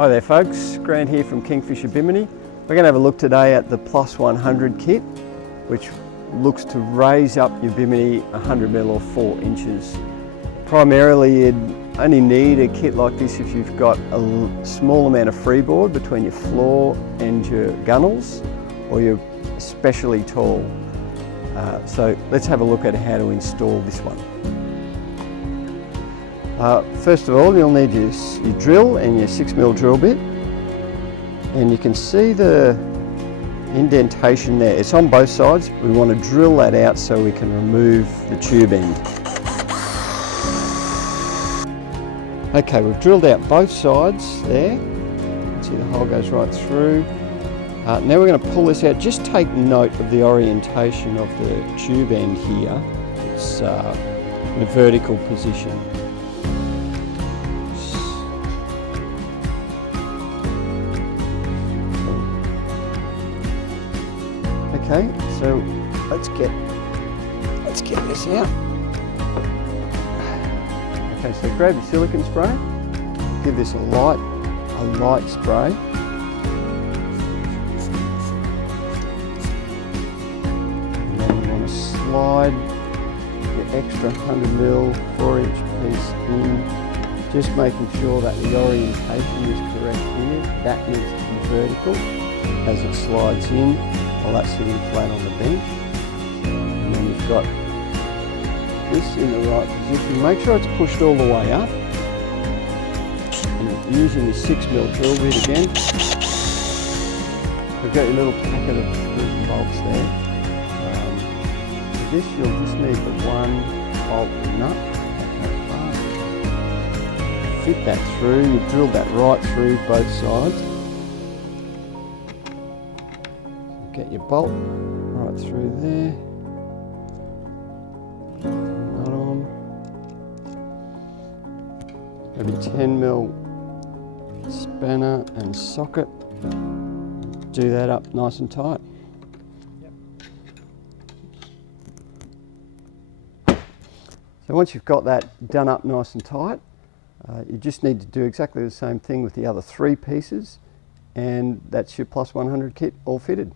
Hi there folks, Grant here from Kingfisher Bimini. We're going to have a look today at the Plus 100 kit, which looks to raise up your Bimini 100mm or 4 inches. Primarily you'd only need a kit like this if you've got a small amount of freeboard between your floor and your gunnels, or you're especially tall. So let's have a look at how to install this one. First of all, you'll need your drill and your 6mm drill bit, and you can see the indentation there. It's on both sides. We want to drill that out so we can remove the tube end. Okay, we've drilled out both sides there. You can see the hole goes right through. Now we're going to pull this out. Just take note of the orientation of the tube end here. It's in a vertical position. Okay, so let's get this out. Okay, so grab your silicone spray. Give this a light spray. And then you want to slide the extra 100mm 4-inch piece in, just making sure that the orientation is correct here. That needs to be vertical as it slides in, while that's sitting flat on the bench. And then you've got this in the right position. Make sure it's pushed all the way up. And using the 6mm drill bit again, we've got your little packet of screws and bolts there. For this you'll just need the one bolt nut. Fit that through, you've drilled that right through both sides. Get your bolt right through there. Nut on. Maybe 10mm spanner and socket. Do that up nice and tight. So once you've got that done up nice and tight, you just need to do exactly the same thing with the other 3 pieces, and that's your Plus 100 kit all fitted.